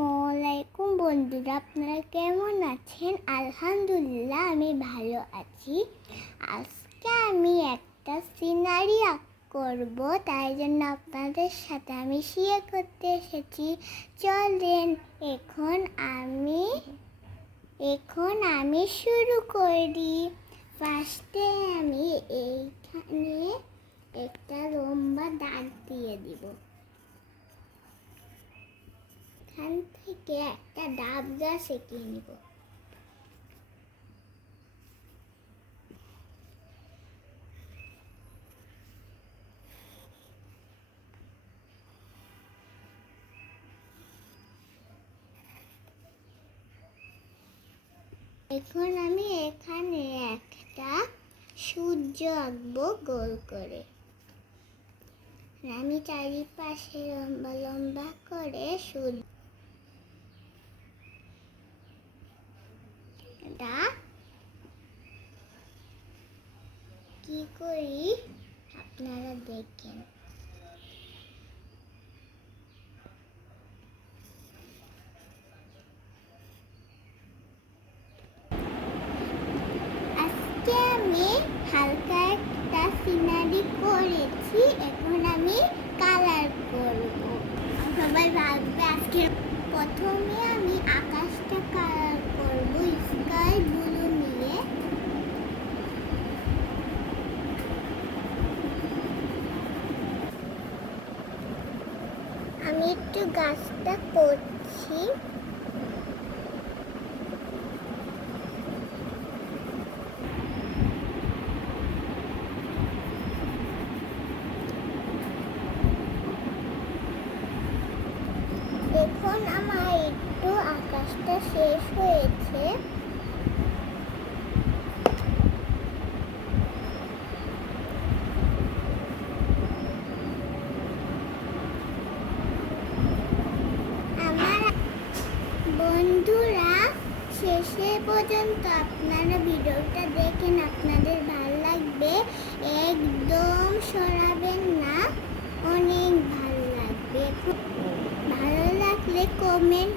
আসসালামু আলাইকুম বন্ধুরা, আপনারা কেমন আছেন? আলহামদুলিল্লাহ আমি ভালো আছি। আজকে আমি একটা সিনারি করব, তাই জন্য আপনাদের সাথে আমি শেয়ার করতে এসেছি। চলেন এখন আমি শুরু করি। ফার্স্টে আমি এইখানে একটা লম্বা দাগ দিয়ে দিব। এখান থেকে একটা ডাব গাছ এঁকে নিব। এখন আমি এখানে একটা সূর্য আঁকবো গোল করে। আমি চারিপাশে লম্বা লম্বা করে সূর্য কি করি আপনারা দেখেন। আজকে আমি হালকা একটা সিনারি করেছি, এখন আমি কালার করব। সবাই ভাববে আজকে প্রথমে আমি আকাশটা কালার করব স্কাই ব্লু নিয়ে। আমি একটু গাছটা করছি। এখন আমার একটু আকাশটা শেষ হয়েছে। আমার বন্ধুরা শেষে পর্যন্ত আপনারা ভিডিওটা দেখেন, আপনাদের ভালো লাগবে, একদম সরাবেন না, অনেক ভালো লাগবে। ভালো লাগলে কমেন্ট